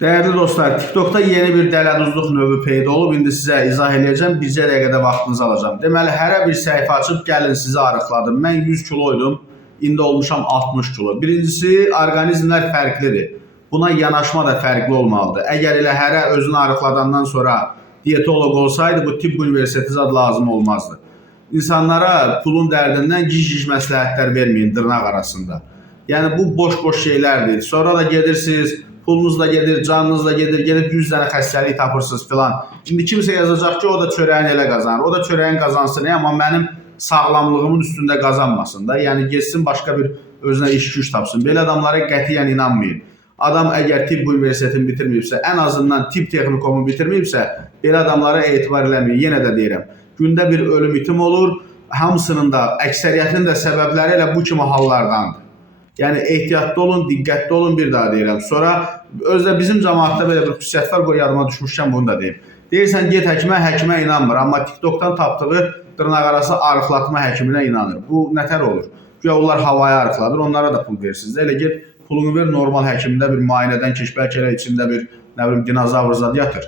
Değerli dostlar, TikTok'ta yeni bir dələduzluq növü peyda olub. İndi sizə izah edəcəm. Bircə dəqiqədə vaxtınızı alacağım. Deməli, hər bir səhifə açıb gəlin sizi arıqladım. Mən 100 kiloydum, indi olmuşam 60 kilo. Birincisi, orqanizmlər fərqlidir. Buna yanaşma da fərqli olmalıdır. Əgər elə hərə özünü arıqladandan sonra diyetolog olsaydı, bu tibb universiteti zad lazım olmazdı. İnsanlara pulun dərdindən gic-gic məsləhətlər verməyin dırnaq arasında. Yəni, bu boş-boş şeylərdir. Sonra da gedirsiniz, pulunuz da gedir, canınız da gedir, gelib 100 dənə xəstəlik tapırsınız filan. İndi kimsə yazacaq ki, o da çörəyin elə qazanır. O da çörəyin qazansın, amma mənim sağlamlığımın üstündə qazanmasın da. Yəni, geçsin başqa bir özünə iş güc tapsın. Belə adamlara qətiyyən inanmayın. Adam əgər tibb universitetini bitirməyibsə, ən azından tibb texnikumu bitirməyibsə, belə adamlara etibar eləməyin. Yenə də deyirəm, gündə bir ölüm itim olur, hamısının da, əksəriyyətinin də səbəbləri elə bu kimi hallardandır. Yəni, ehtiyatlı olun, diqqətli olun, bir daha deyirəm. Sonra, özdə bizim cəmaatda belə bir xüsusiyyət var, qoy yadıma düşmüşkən bunu da deyim. Deyirsən, get həkimə, həkimə inanmır, amma TikTok'dan tapdığı dırnaqarası arıqlatma həkiminə inanır. Bu nətər olur? Güya onlar havaya arıqladır, onlara da pul versiniz. Elə get, pulunu ver, normal həkimdə bir müayinədən keç, bəlkə elə içində bir, nə bilim, dinozavr zad yatır.